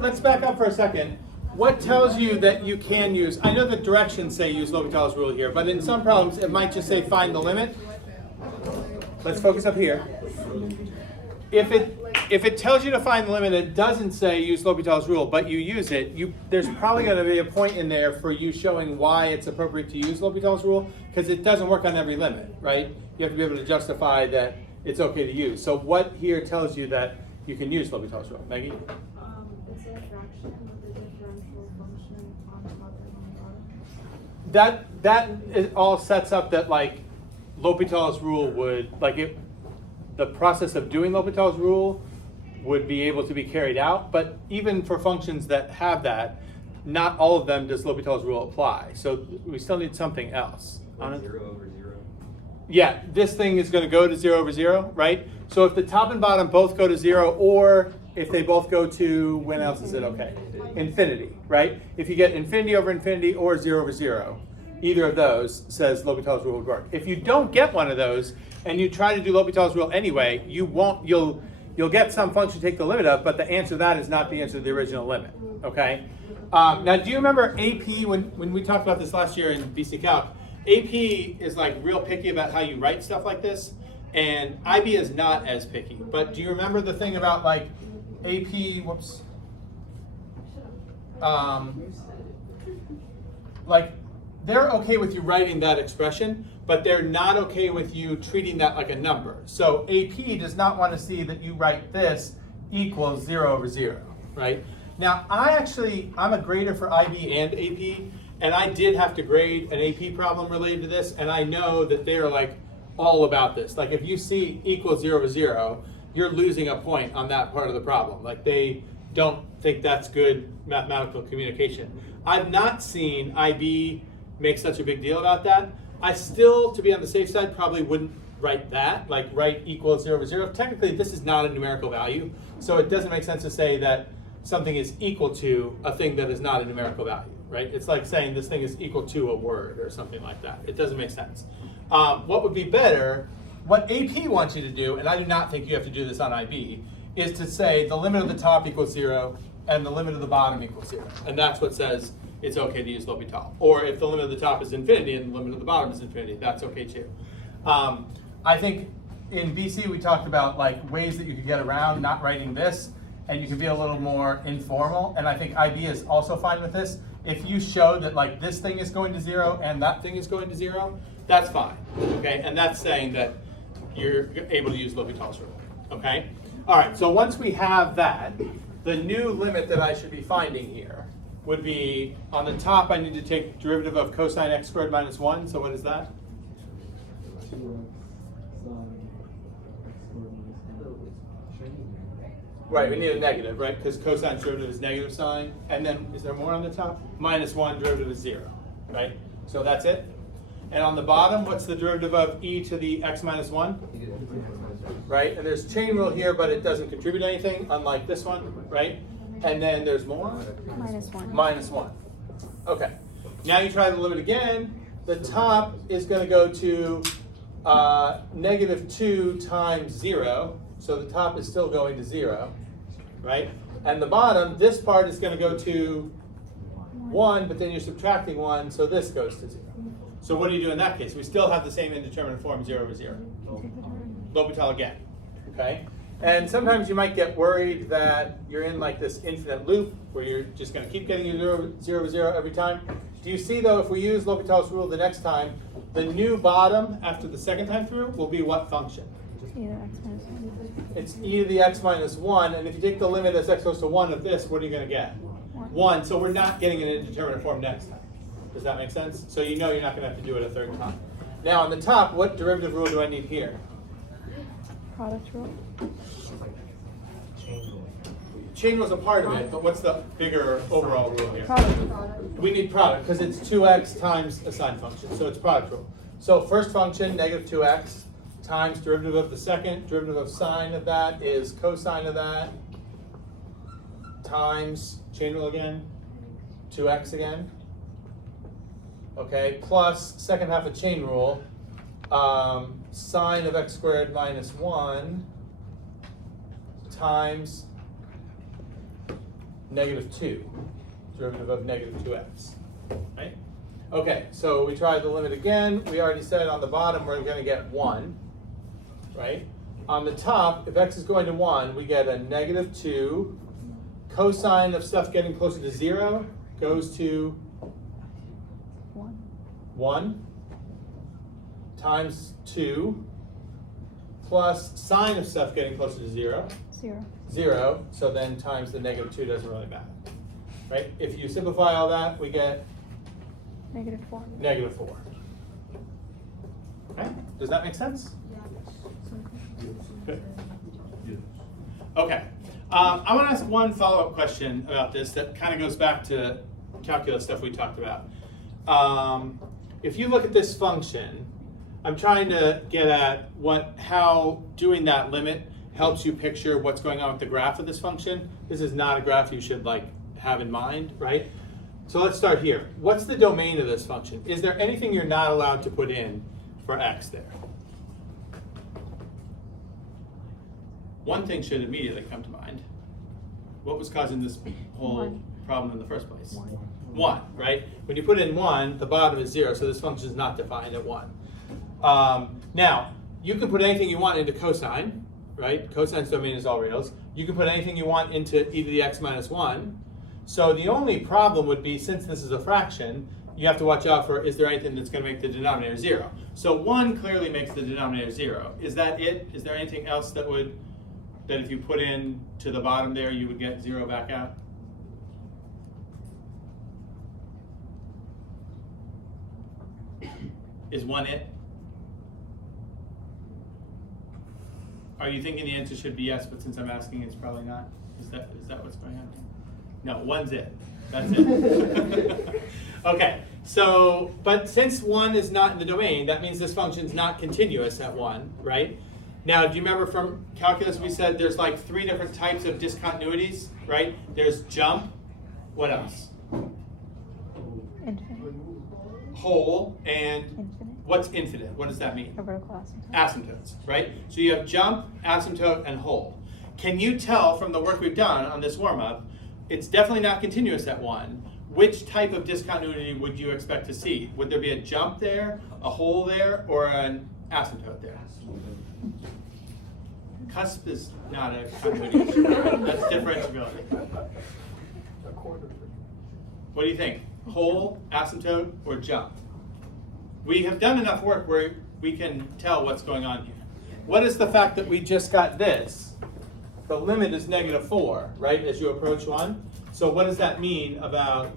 let's back up for a second. What tells you that you can use, I know the directions say use L'Hopital's rule here, but in some problems it might just say find the limit. Let's focus up here. If it tells you to find the limit, it doesn't say use L'Hopital's rule, but you use it, there's probably going to be a point in there for you showing why it's appropriate to use L'Hopital's rule, because it doesn't work on every limit, right? You have to be able to justify that it's okay to use. So what here tells you that you can use L'Hopital's rule? Maggie? It's a fraction with the differential function on top and on bottom. That all sets up that like L'Hopital's rule would, the process of doing L'Hopital's rule would be able to be carried out, but even for functions that have that, not all of them does L'Hopital's rule apply. So we still need something else. 0 over 0. Yeah, this thing is going to go to 0 over 0, right? So if the top and bottom both go to 0, or if they both go to, when else is it okay? Infinity, right? If you get infinity over infinity or 0 over 0, either of those says L'Hopital's rule would work. If you don't get one of those and you try to do L'Hopital's rule anyway, you'll get some function to take the limit of, but the answer to that is not the answer to the original limit, okay? Now, do you remember AP, when we talked about this last year in BC Calc, AP is like real picky about how you write stuff like this, and IB is not as picky. But do you remember the thing about like AP, whoops, like they're okay with you writing that expression, but they're not okay with you treating that like a number. So AP does not want to see that you write this equals 0 over 0, right? Now I'm a grader for IB and AP, and I did have to grade an AP problem related to this, and I know that they're like all about this. Like if you see equals 0 over 0, you're losing a point on that part of the problem. Like they don't think that's good mathematical communication. I've not seen IB make such a big deal about that. I still, to be on the safe side, probably wouldn't write that, like write equals 0 over 0. Technically, this is not a numerical value, so it doesn't make sense to say that something is equal to a thing that is not a numerical value, right? It's like saying this thing is equal to a word or something like that. It doesn't make sense. What would be better, what AP wants you to do, and I do not think you have to do this on IB, is to say the limit of the top equals 0 and the limit of the bottom equals 0. And that's what says it's okay to use L'Hopital. Or if the limit of the top is infinity and the limit of the bottom is infinity, that's okay too. I think in BC we talked about like ways that you could get around not writing this, and you can be a little more informal, and I think IB is also fine with this. If you show that like this thing is going to 0 and that thing is going to 0, that's fine, okay? And that's saying that you're able to use L'Hopital's rule, okay? All right, so once we have that, the new limit that I should be finding here would be, on the top I need to take derivative of cosine x squared minus 1, so what is that? Right, we need a negative, right? Because cosine's derivative is negative sign. And then, is there more on the top? Minus 1, derivative is 0, right? So that's it. And on the bottom, what's the derivative of e to the x minus 1? Right, and there's chain rule here, but it doesn't contribute anything, unlike this one, right? And then there's more? Minus 1. Minus 1. Okay. Now you try the limit again. The top is going to go to negative 2 times 0. So the top is still going to 0, right? And the bottom, this part is going to go to 1, but then you're subtracting 1, so this goes to 0. So what do you do in that case? We still have the same indeterminate form, 0 over 0. L'Hopital again, okay? And sometimes you might get worried that you're in like this infinite loop where you're just going to keep getting 0 over 0 every time. Do you see though, if we use L'Hopital's rule the next time, the new bottom after the second time through will be what function? It's e to the x minus 1, and if you take the limit as x goes to 1 of this, what are you going to get? 1. So we're not getting an indeterminate form next time. Does that make sense? So you know you're not going to have to do it a third time. Now on the top, what derivative rule do I need here? Product rule. Chain rule is a part of it, but what's the bigger overall rule here? Product. We need product because it's 2x times a sine function, so it's product rule. So first function, negative 2x, times derivative of the second, derivative of sine of that is cosine of that, times, chain rule again, 2x again, okay, plus second half of chain rule, sine of x squared minus 1 times negative 2, derivative of negative 2x, right? Okay, so we try the limit again. We already said on the bottom we're going to get 1, right? On the top, if x is going to 1, we get a negative 2. Cosine of stuff getting closer to 0 goes to 1 times 2 plus sine of stuff getting closer to 0. 0. So then times the negative 2 doesn't really matter, right? If you simplify all that, we get Negative 4. negative 4. Okay? Does that make sense? Good. Okay. I want to ask one follow-up question about this that kind of goes back to calculus stuff we talked about. If you look at this function, I'm trying to get at how doing that limit helps you picture what's going on with the graph of this function. This is not a graph you should have in mind, right? So let's start here. What's the domain of this function? Is there anything you're not allowed to put in for x there? One thing should immediately come to mind. What was causing this whole problem in the first place? 1, right? When you put in 1, the bottom is 0, so this function is not defined at 1. Now, you can put anything you want into cosine, right? Cosine's domain is all reals. You can put anything you want into e to the x minus 1. So the only problem would be, since this is a fraction, you have to watch out for, is there anything that's going to make the denominator 0? So 1 clearly makes the denominator 0. Is that it? Is there anything else that if you put in to the bottom there, you would get 0 back out? Is 1 it? Are you thinking the answer should be yes, but since I'm asking, it's probably not? Is that what's going on? No, 1's it. That's it. Okay, so, but since 1 is not in the domain, that means this function's not continuous at 1, right? Now, do you remember from calculus we said there's 3 different types of discontinuities, right? There's jump, what else? Infinite. Whole, and Infinite. what's infinite? What does that mean? A vertical asymptote. Asymptotes, right? So you have jump, asymptote, and whole. Can you tell from the work we've done on this warm-up, it's definitely not continuous at 1. Which type of discontinuity would you expect to see? Would there be a jump there, a hole there, or an asymptote there? Cusp is not a continuity issue. That's differentiability. What do you think? Hole, asymptote, or jump? We have done enough work where we can tell what's going on here. What is the fact that we just got this? The limit is negative 4, right, as you approach 1. So what does that mean about,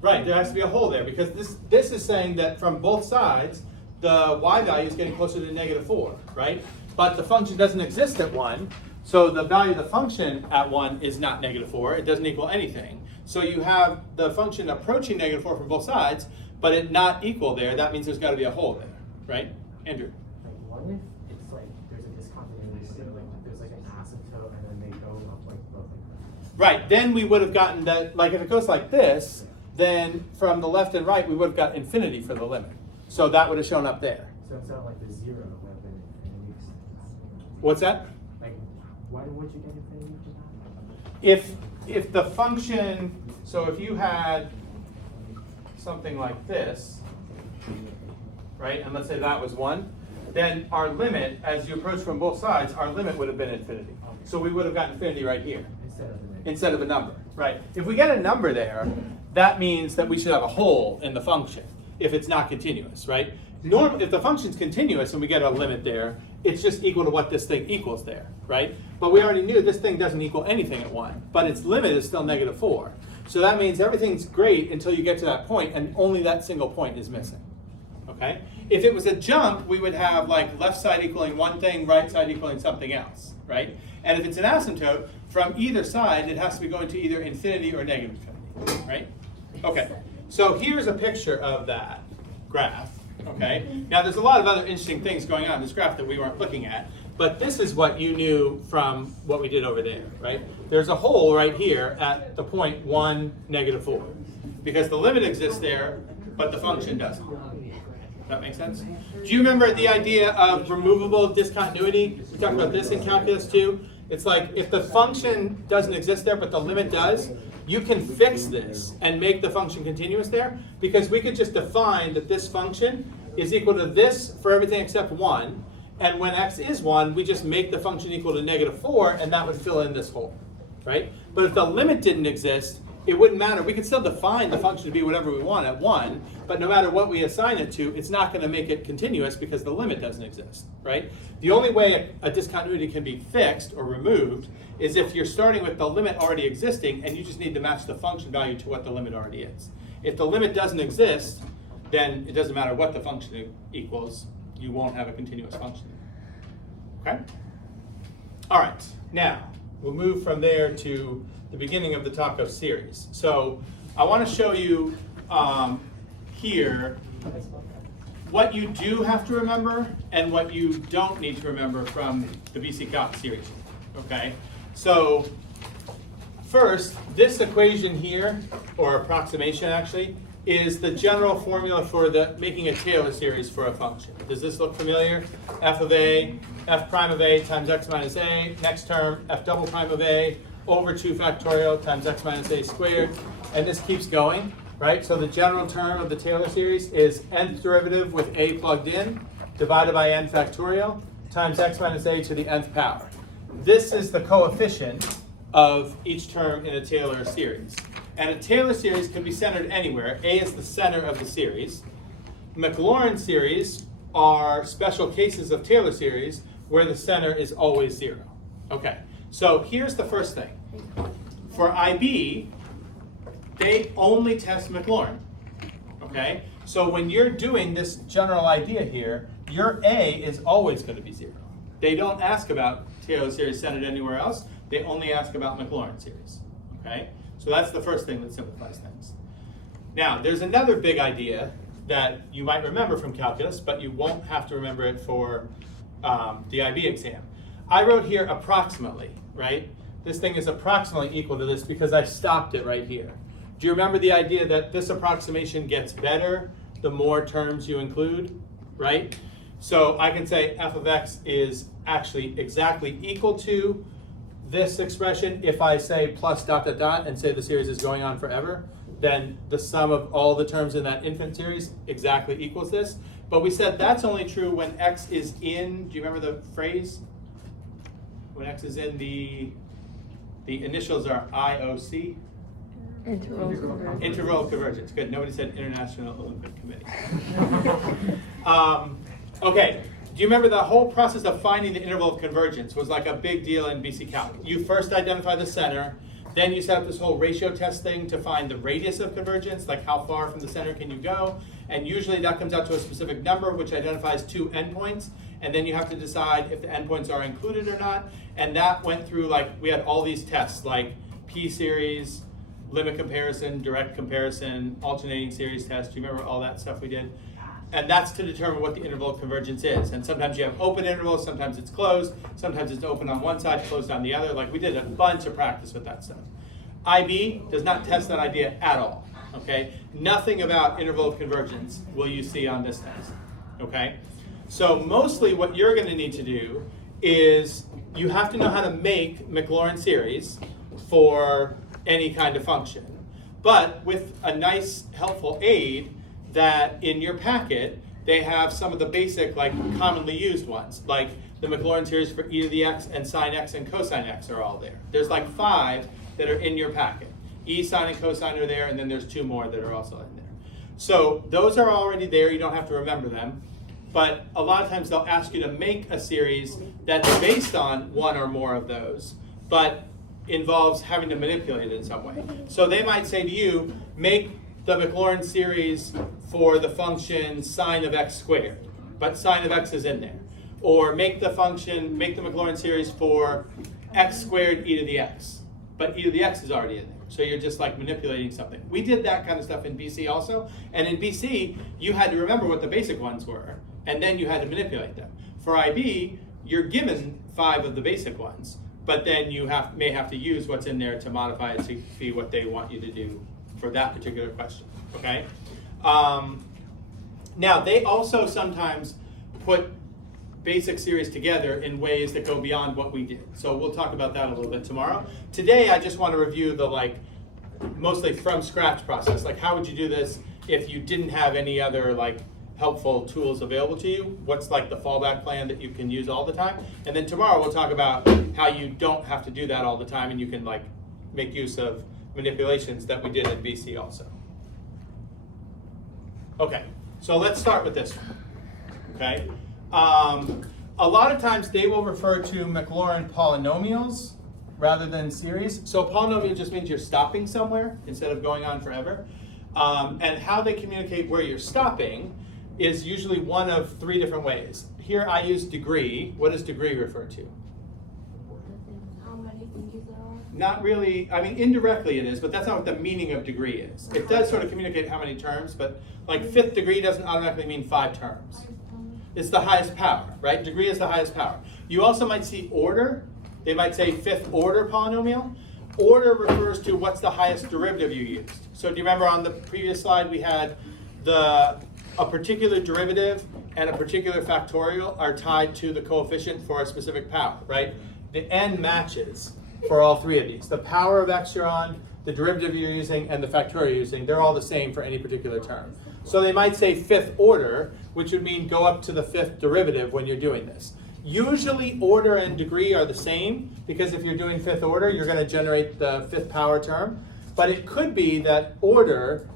right, there has to be a hole there, because this is saying that from both sides, the y value is getting closer to negative 4, right? But the function doesn't exist at 1, so the value of the function at 1 is not negative 4. It doesn't equal anything. So you have the function approaching negative 4 from both sides, but it not equal there. That means there's got to be a hole there, right? Andrew? What if it's there's a discontinuity, so there's an asymptote and then they go up both Right, then we would have gotten that, if it goes like this, then from the left and right, we would have got infinity for the limit. So that would have shown up there. So instead of the 0, it would have been infinity. What's that? Why would you get infinity for that? If the function, so if you had something like this, right, and let's say that was 1, then our limit, as you approach from both sides, our limit would have been infinity. So we would have got infinity right here. Instead of a number, right? If we get a number there, that means that we should have a hole in the function if it's not continuous, right? If the function's continuous and we get a limit there, it's just equal to what this thing equals there, right? But we already knew this thing doesn't equal anything at 1, but its limit is still negative 4. So that means everything's great until you get to that point, and only that single point is missing, okay? If it was a jump, we would have left side equaling one thing, right side equaling something else, right? And if it's an asymptote, from either side, it has to be going to either infinity or negative infinity, right? Okay, so here's a picture of that graph, okay? Now there's a lot of other interesting things going on in this graph that we weren't looking at, but this is what you knew from what we did over there, right? There's a hole right here at the point 1, negative 4, because the limit exists there, but the function doesn't. That makes sense? Do you remember the idea of removable discontinuity? We talked about this in calculus too. It's like if the function doesn't exist there, but the limit does, you can fix this and make the function continuous there, because we could just define that this function is equal to this for everything except 1, and when x is 1, we just make the function equal to -4, and that would fill in this hole, right? But if the limit didn't exist, it wouldn't matter. We could still define the function to be whatever we want at 1, but no matter what we assign it to, it's not going to make it continuous because the limit doesn't exist, right? The only way a discontinuity can be fixed or removed is if you're starting with the limit already existing and you just need to match the function value to what the limit already is. If the limit doesn't exist, then it doesn't matter what the function equals, you won't have a continuous function. Okay? All right, now we'll move from there to the beginning of the talk of series. So I want to show you here what you do have to remember and what you don't need to remember from the BC Calc series. Okay? So first, this equation here, or approximation actually, is the general formula for making a Taylor series for a function. Does this look familiar? F of a, f prime of a times x minus a, next term, f double prime of a, over 2 factorial times x minus a squared, and this keeps going, right? So the general term of the Taylor series is nth derivative with a plugged in, divided by n factorial, times x minus a to the nth power. This is the coefficient of each term in a Taylor series. And a Taylor series can be centered anywhere. A is the center of the series. MacLaurin series are special cases of Taylor series where the center is always 0. Okay, so here's the first thing. For IB, they only test MacLaurin. Okay, so when you're doing this general idea here, your A is always going to be 0. They don't ask about Taylor series centered anywhere else. They only ask about MacLaurin series. Okay. So that's the first thing that simplifies things. Now, there's another big idea that you might remember from calculus, but you won't have to remember it for the IB exam. I wrote here approximately, right? This thing is approximately equal to this because I stopped it right here. Do you remember the idea that this approximation gets better the more terms you include, right? So I can say f of x is actually exactly equal to this expression. If I say plus dot dot dot and say the series is going on forever, then the sum of all the terms in that infinite series exactly equals this. But we said that's only true when x is in, do you remember the phrase? When x is in the initials are IOC? Interval of convergence. Good, nobody said International Olympic Committee. Okay. Do you remember the whole process of finding the interval of convergence was like a big deal in BC Calc? You first identify the center, then you set up this whole ratio test thing to find the radius of convergence, like how far from the center can you go, and usually that comes out to a specific number which identifies 2 endpoints, and then you have to decide if the endpoints are included or not, and that went through, like, we had all these tests, like p-series, limit comparison, direct comparison, alternating series test. Do you remember all that stuff we did? And that's to determine what the interval of convergence is. And sometimes you have open intervals, sometimes it's closed, sometimes it's open on one side, closed on the other. Like, we did a bunch of practice with that stuff. IB does not test that idea at all, okay? Nothing about interval of convergence will you see on this test, okay? So mostly what you're gonna need to do is you have to know how to make MacLaurin series for any kind of function. But with a nice, helpful aid, that in your packet, they have some of the basic, like, commonly used ones, like the MacLaurin series for e to the x and sine x and cosine x are all there. There's like 5 that are in your packet. E, sine, and cosine are there, and then there's 2 more that are also in there. So those are already there, you don't have to remember them, but a lot of times they'll ask you to make a series that's based on 1 or more of those, but involves having to manipulate it in some way. So they might say to you, make the MacLaurin series for the function sine of x squared, but sine of x is in there. Or make the MacLaurin series for x squared e to the x, but e to the x is already in there. So you're just like manipulating something. We did that kind of stuff in BC also, and in BC, you had to remember what the basic ones were, and then you had to manipulate them. For IB, you're given 5 of the basic ones, but then you may have to use what's in there to modify it to be what they want you to do for that particular question, okay? Now, they also sometimes put basic series together in ways that go beyond what we did. So we'll talk about that a little bit tomorrow. Today, I just want to review the mostly from scratch process. Like, how would you do this if you didn't have any other helpful tools available to you? What's the fallback plan that you can use all the time? And then tomorrow we'll talk about how you don't have to do that all the time and you can make use of manipulations that we did in BC also. Okay, so let's start with this one. Okay, a lot of times they will refer to MacLaurin polynomials rather than series. So polynomial just means you're stopping somewhere instead of going on forever. And how they communicate where you're stopping is usually one of three different ways. Here I use degree. What does degree refer to? How many degrees there are? Not really, I mean indirectly it is, but that's not what the meaning of degree is. It does sort of communicate how many terms, but fifth degree doesn't automatically mean 5 terms. It's the highest power, right? Degree is the highest power. You also might see order. They might say fifth order polynomial. Order refers to what's the highest derivative you used. So do you remember on the previous slide we had a particular derivative and a particular factorial are tied to the coefficient for a specific power, right? The n matches for all three of these. The power of x you're on, the derivative you're using, and the factorial you're using, they're all the same for any particular term. So they might say fifth order, which would mean go up to the fifth derivative when you're doing this. Usually order and degree are the same, because if you're doing fifth order, you're going to generate the fifth power term. But it could be that order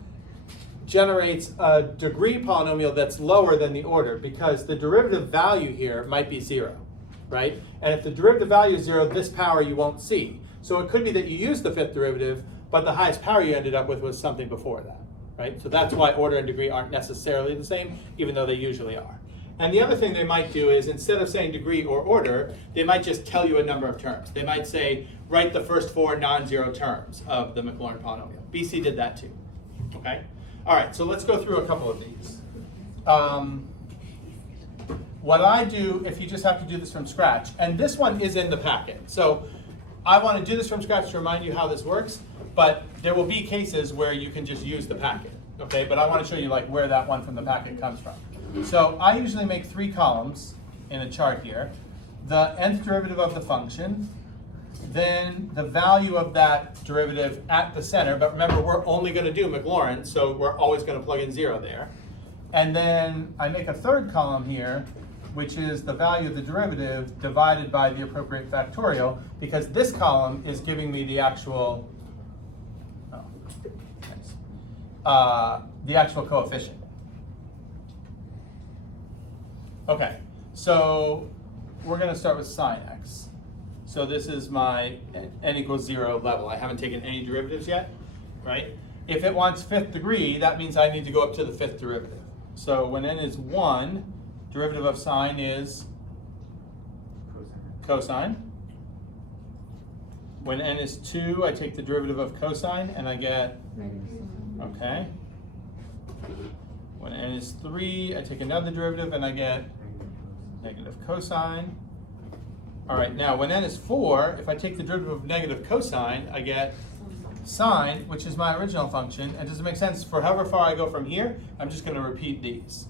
generates a degree polynomial that's lower than the order, because the derivative value here might be 0, right? And if the derivative value is 0, this power you won't see. So it could be that you use the fifth derivative, but the highest power you ended up with was something before that, right? So that's why order and degree aren't necessarily the same, even though they usually are. And the other thing they might do is, instead of saying degree or order, they might just tell you a number of terms. They might say, write the first 4 non-zero terms of the MacLaurin polynomial. BC did that too, okay? All right, so let's go through a couple of these. What I do, if you just have to do this from scratch, and this one is in the packet. So I want to do this from scratch to remind you how this works, but there will be cases where you can just use the packet, okay? But I want to show you where that one from the packet comes from. So I usually make 3 columns in a chart here. The nth derivative of the function, then the value of that derivative at the center, but remember we're only going to do MacLaurin, so we're always going to plug in 0 there. And then I make a 3rd column here, which is the value of the derivative divided by the appropriate factorial, because this column is giving me the actual, the actual coefficient. Okay, so we're going to start with sine x. So this is my n equals 0 level. I haven't taken any derivatives yet, right? If it wants 5th degree, that means I need to go up to the 5th derivative. So when n is 1, derivative of sine is cosine. When n is 2, I take the derivative of cosine and I get, okay. When n is 3, I take another derivative and I get negative cosine. All right, now when n is 4, if I take the derivative of negative cosine, I get sine, which is my original function. And does it make sense? For however far I go from here, I'm just going to repeat these,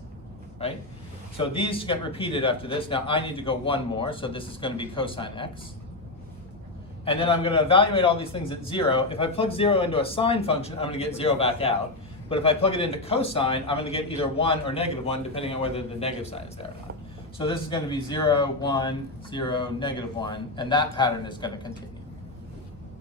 right? So these get repeated after this. Now I need to go 1 more, so this is going to be cosine x. And then I'm going to evaluate all these things at 0. If I plug 0 into a sine function, I'm going to get 0 back out. But if I plug it into cosine, I'm going to get either 1 or negative 1, depending on whether the negative sign is there or not. So this is going to be 0, 1, 0, negative 1, and that pattern is going to continue.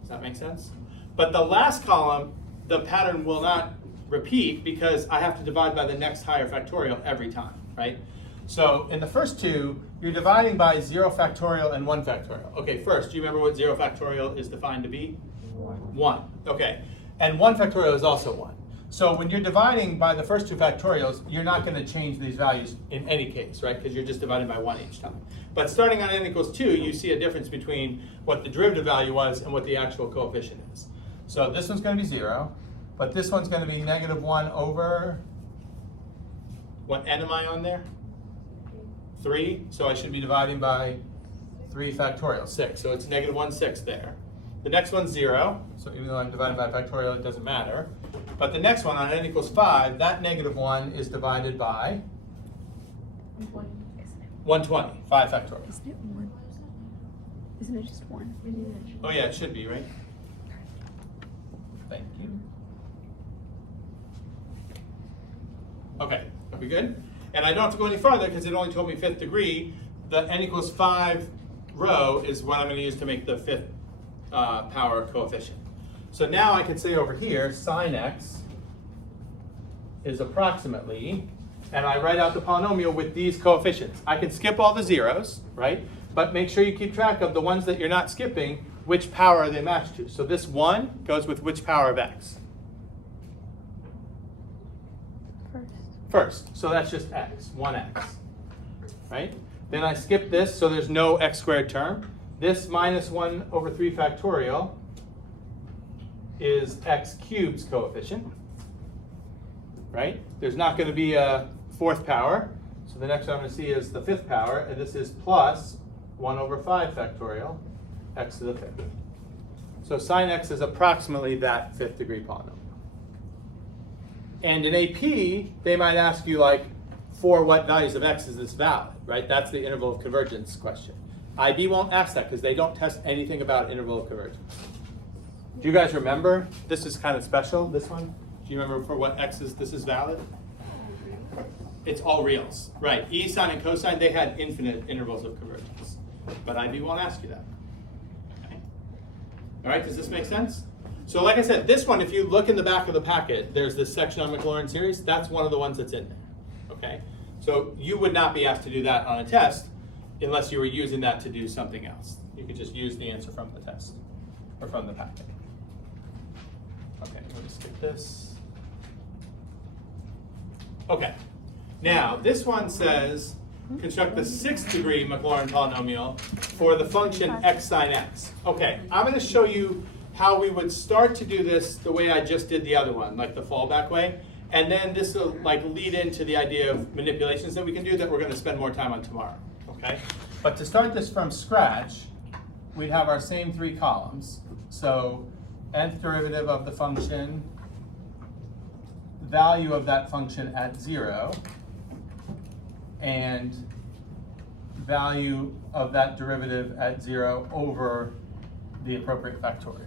Does that make sense? But the last column, the pattern will not repeat because I have to divide by the next higher factorial every time, right? So in the first two, you're dividing by 0 factorial and 1 factorial. Okay, first, do you remember what 0 factorial is defined to be? 1. Okay, and 1 factorial is also 1. So when you're dividing by the first 2 factorials, you're not going to change these values in any case, right? Because you're just dividing by 1 each time. But starting on n equals 2, you see a difference between what the derivative value was and what the actual coefficient is. So this one's going to be 0, but this one's going to be negative 1 over, what n am I on there? 3, so I should be dividing by 3 factorial, 6. So it's negative 1/6 there. The next one's 0, so even though I'm dividing by factorial, it doesn't matter. But the next one, on n equals 5, that negative 1 is divided by 1 120, 5 factorial. Isn't it 1? Isn't it just 1? Oh yeah, it should be, right? Thank you. Okay, are we good? And I don't have to go any farther because it only told me 5th degree. The n equals 5 row is what I'm going to use to make the 5th power coefficient. So now I could say over here, sine x is approximately, and I write out the polynomial with these coefficients. I can skip all the zeros, right? But make sure you keep track of the ones that you're not skipping, which power are they matched to. So this 1 goes with which power of x? First. So that's just x, 1x, right? Then I skip this, so there's no x squared term. This minus 1 over 3 factorial is x cubed's coefficient, right? There's not going to be a 4th power. So the next one I'm going to see is the 5th power, and this is plus 1 over 5 factorial, x to the 5th. So sine x is approximately that 5th degree polynomial. And in AP, they might ask you like, for what values of x is this valid, right? That's the interval of convergence question. IB won't ask that because they don't test anything about interval of convergence. Do you guys remember? This is kind of special, this one. Do you remember for what x is this is valid? It's all reals, right? E sine and cosine, they had infinite intervals of convergence. But IB won't ask you that. Okay. All right, does this make sense? So like I said, this one, if you look in the back of the packet, there's this section on MacLaurin series. That's one of the ones that's in there. Okay? So you would not be asked to do that on a test unless you were using that to do something else. You could just use the answer from the test or from the packet. Okay, I'm going to skip this. Okay. Now, this one says construct the 6th degree MacLaurin polynomial for the function x sine x. Okay, I'm going to show you how we would start to do this the way I just did the other one, like the fallback way. And then this will like lead into the idea of manipulations that we can do that we're going to spend more time on tomorrow. Okay? But to start this from scratch, we'd have our same 3 columns. So nth derivative of the function, value of that function at 0, and value of that derivative at 0 over the appropriate factorial.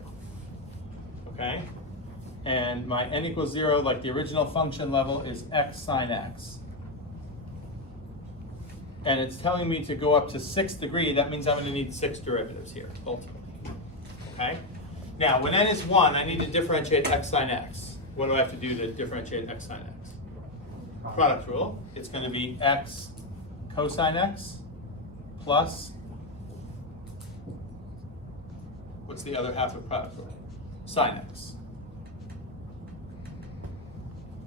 Okay? And my n equals 0, like the original function level, is x sine x. And it's telling me to go up to 6th degree. That means I'm going to need 6 derivatives here, ultimately. Okay? Now, when n is 1, I need to differentiate x sine x. What do I have to do to differentiate x sine x? Product rule. It's going to be x cosine x plus, what's the other half of product rule? Sine x.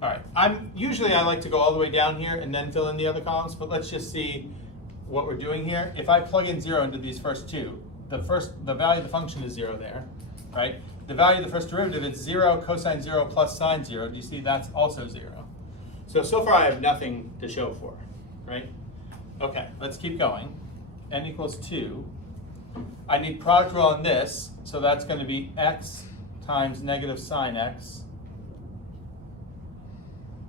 All right, usually I like to go all the way down here and then fill in the other columns, but let's just see what we're doing here. If I plug in 0 into these first 2, the value of the function is 0 there, right? The value of the first derivative is 0 cosine 0 plus sine 0. Do you see that's also 0? So far I have nothing to show for, right? Okay, let's keep going. N equals 2. I need product rule on this, so that's going to be x times negative sine x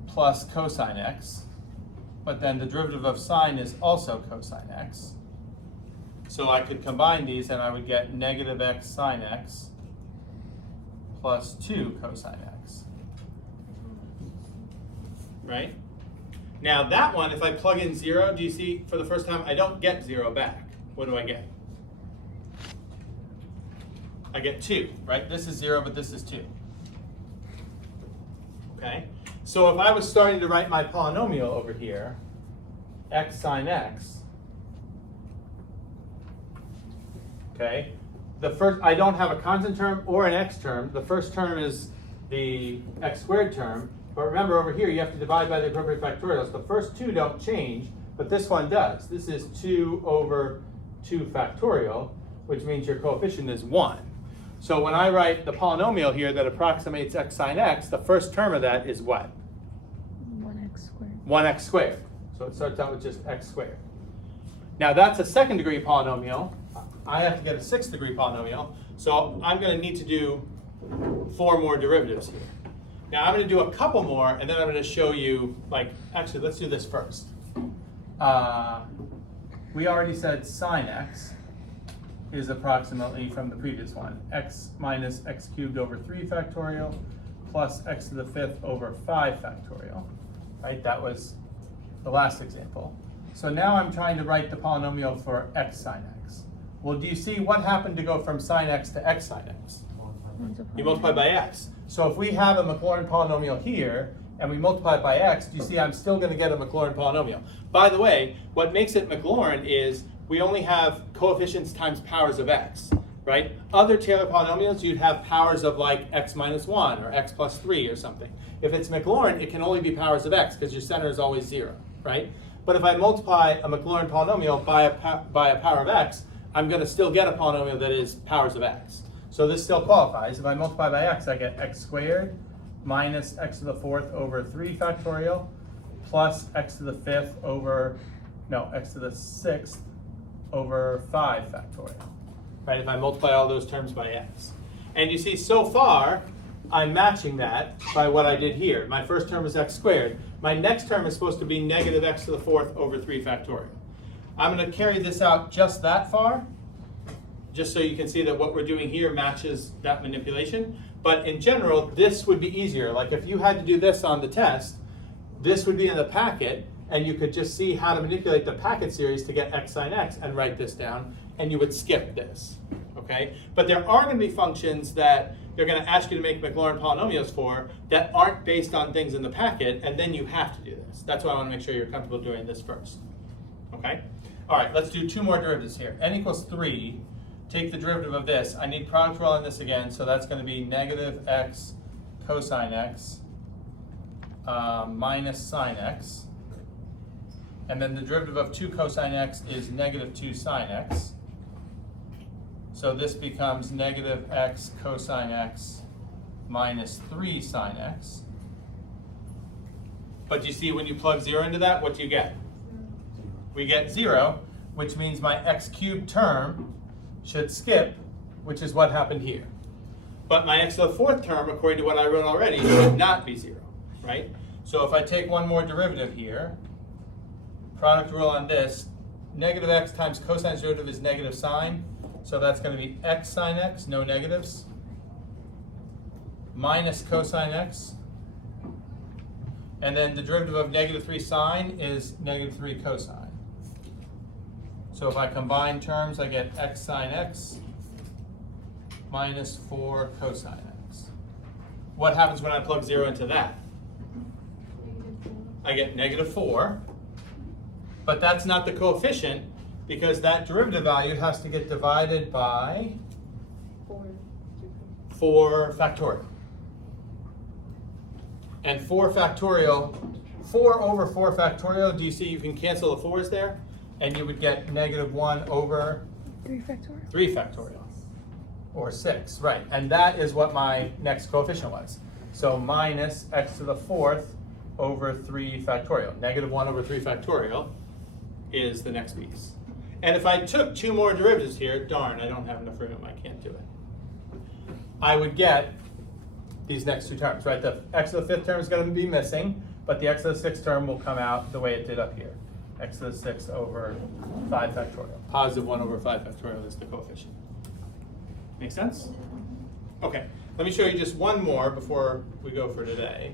plus cosine x, but then the derivative of sine is also cosine x. So I could combine these and I would get negative x sine x plus 2 cosine x. Right? Now that one, if I plug in 0, do you see for the first time I don't get 0 back. What do I get? I get 2, right? This is 0, but this is 2. Okay? So if I was starting to write my polynomial over here, x sine x, okay, the first, I don't have a constant term or an x term. The first term is the x squared term, but remember over here you have to divide by the appropriate factorials. The first 2 don't change, but this one does. This is 2 over 2 factorial, which means your coefficient is 1. So when I write the polynomial here that approximates x sine x, the first term of that is what? 1x squared. 1x squared. So it starts out with just x squared. Now that's a 2nd degree polynomial. I have to get a 6th degree polynomial. So I'm going to need to do 4 more derivatives here. Now I'm going to do a couple more, and then I'm going to show you, like, actually let's do this first. we already said sine x is approximately from the previous one, x minus x cubed over 3 factorial plus x to the 5th over 5 factorial, right? That was the last example. So now I'm trying to write the polynomial for x sine x. Well, do you see what happened to go from sine x to x sine x? You multiply by x. So if we have a MacLaurin polynomial here, and we multiply it by x, do you see I'm still going to get a MacLaurin polynomial? By the way, what makes it MacLaurin is we only have coefficients times powers of x, right? Other Taylor polynomials, you'd have powers of like x minus 1 or x plus 3 or something. If it's MacLaurin, it can only be powers of x because your center is always 0, right? But if I multiply a MacLaurin polynomial by a power of x, I'm going to still get a polynomial that is powers of x. So this still qualifies. If I multiply by x, I get x squared minus x to the 4th over 3 factorial plus x to the 5th over, no, x to the 6th over 5 factorial, right? If I multiply all those terms by x. And you see, so far, I'm matching that by what I did here. My first term is x squared. My next term is supposed to be negative x to the 4th over 3 factorial. I'm going to carry this out just that far, just so you can see that what we're doing here matches that manipulation. But in general, this would be easier. Like if you had to do this on the test, this would be in the packet, and you could just see how to manipulate the packet series to get x sine x and write this down, and you would skip this, okay? But there are going to be functions that they're going to ask you to make MacLaurin polynomials for that aren't based on things in the packet, and then you have to do this. That's why I want to make sure you're comfortable doing this first, okay? All right, let's do 2 more derivatives here. N equals 3. Take the derivative of this. I need product rule on this again, so that's going to be negative x cosine x minus sine x. And then the derivative of 2 cosine x is negative 2 sine x. So this becomes negative x cosine x minus 3 sine x. But you see when you plug 0 into that, what do you get? We get 0, which means my x cubed term should skip, which is what happened here. But my x to the 4th term, according to what I wrote already, should not be 0, right? So if I take one more derivative here, product rule on this, negative x times cosine's derivative is negative sine, so that's going to be x sine x, no negatives, minus cosine x, and then the derivative of negative 3 sine is negative 3 cosine. So if I combine terms, I get x sine x minus 4 cosine x. What happens when I plug 0 into that? I get negative 4, but that's not the coefficient because that derivative value has to get divided by 4 factorial. And 4 factorial, 4 over 4 factorial, do you see you can cancel the 4's there? And you would get negative 1 over 3 factorial. 3 factorial, or 6, right. And that is what my next coefficient was. So minus x to the 4th over 3 factorial. Negative 1 over 3 factorial is the next piece. And if I took 2 more derivatives here, darn, I don't have enough room, I can't do it. I would get these next 2 terms, right? The x to the 5th term is going to be missing, but the x to the 6th term will come out the way it did up here. X to the 6th over 5 factorial. Positive 1 over 5 factorial is the coefficient. Make sense? Okay, let me show you just one more before we go for today.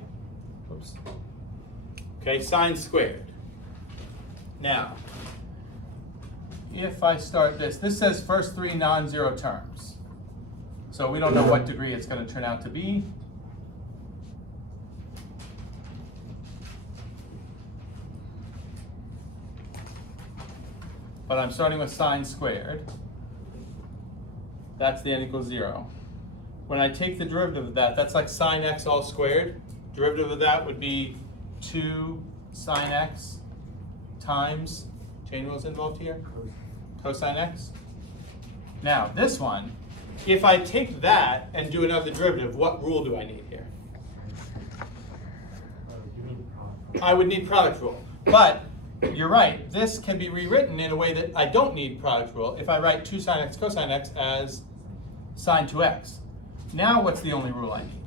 Oops. Okay, sine squared. Now, if I start this says first 3 non-zero terms. So we don't know what degree it's going to turn out to be. But I'm starting with sine squared. That's the n equals 0. When I take the derivative of that, that's like sine x all squared. Derivative of that would be 2 sine x times, chain rules involved here, cosine x. Now this one, if I take that and do another derivative, what rule do I need here? You mean I would need product rule. But you're right, this can be rewritten in a way that I don't need product rule if I write 2 sine x cosine x as sine 2x. Now what's the only rule I need?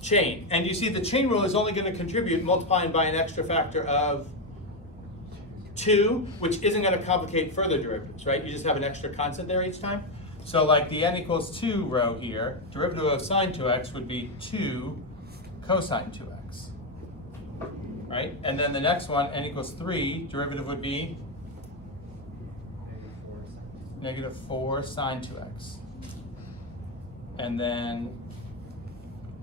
Chain. And you see the chain rule is only going to contribute multiplying by an extra factor of 2, which isn't going to complicate further derivatives, right? You just have an extra constant there each time. So like the n equals 2 row here, derivative of sine 2x would be 2 cosine 2x, right? And then the next one, n equals 3, derivative would be negative 4 sine 2x. And then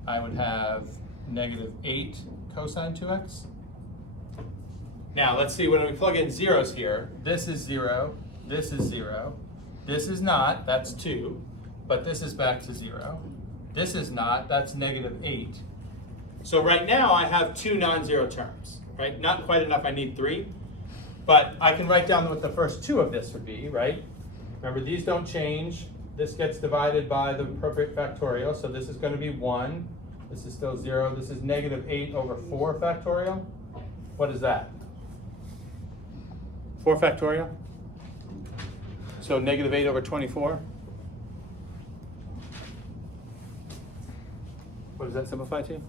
I would have negative 8 cosine 2x. Now let's see, when we plug in zeros here, this is 0, this is 0, this is not, that's 2, but this is back to 0. This is not, that's negative 8. So right now I have 2 non-zero terms, right? Not quite enough, I need 3. But I can write down what the first 2 of this would be, right? Remember, these don't change. This gets divided by the appropriate factorial, so this is going to be 1. This is still 0. This is negative 8 over 4 factorial. What is that? 4 factorial? So negative 8 over 24. What does that simplify to?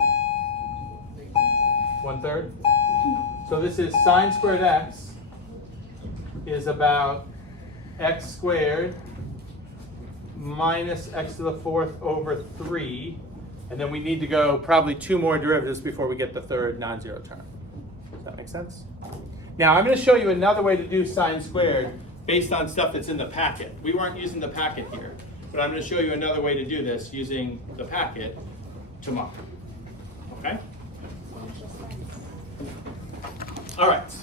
1/3. So this is sine squared x is about x squared minus x to the 4th over 3. And then we need to go probably 2 more derivatives before we get the third non-zero term. Does that make sense? Now I'm going to show you another way to do sine squared based on stuff that's in the packet. We weren't using the packet here, but I'm going to show you another way to do this using the packet tomorrow. Okay? All right.